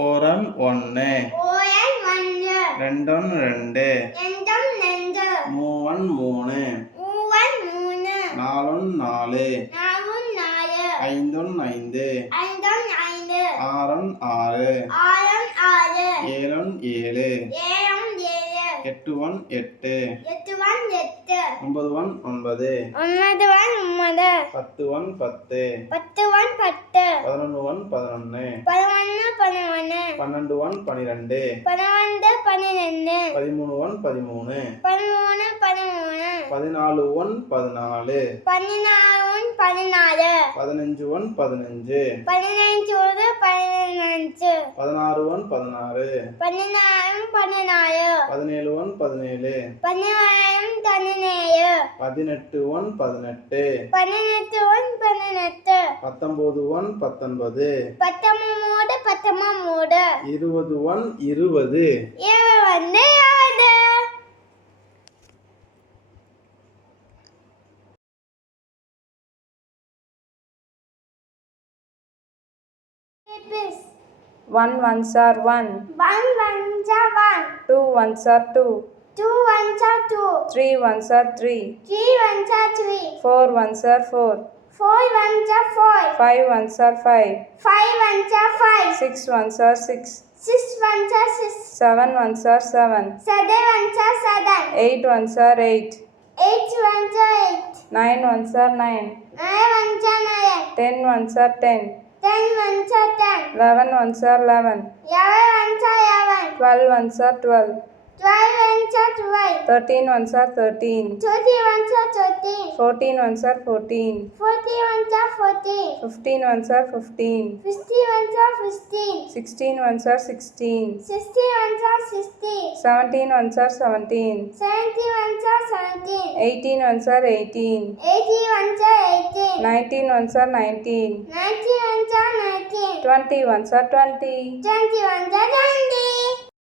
ஓரன் ஒன்று, ரெண்டொன் ரெண்டு, மூவன் மூணு, நாலொன் நாலு, ஐந்தொன் ஐந்து, ஆறொன் ஆறு, ஏழொன் ஏழு, எட்டுவன் எட்டு, ஒன்பதுவன் ஒன்பது, பத்துவன் பத்து, பதினொன்னுவன் பதினொன்னு, பன்னெண்டுவன் பனிரெண்டு, பதிமூணுவன் பதிமூணு, பதினாலுவன் பதினாலு, பதினஞ்சுவன் பதினஞ்சு, பதினாறுவன் பதினாறு, பதினேழுவன் பதினேழு, பதினெட்டுவன் பதினெட்டு, பத்தொன்பதுவன் பத்தொன்பது, இருபதுவன் இருபது. One ones are one. Two ones are two. Three ones are three. Four ones are four. Five ones are five. Six ones are six. Seven ones are seven. Eight ones are eight. Nine ones are nine. 10 ones are 10. 11 ones are 11. 12 ones are 12. 13 ones are 13. 14 ones are 14. 15 ones are 15. 16 ones are 16. 17 ones are 17. 18 ones are 18. 19 ones are 19. 20 ones are 20.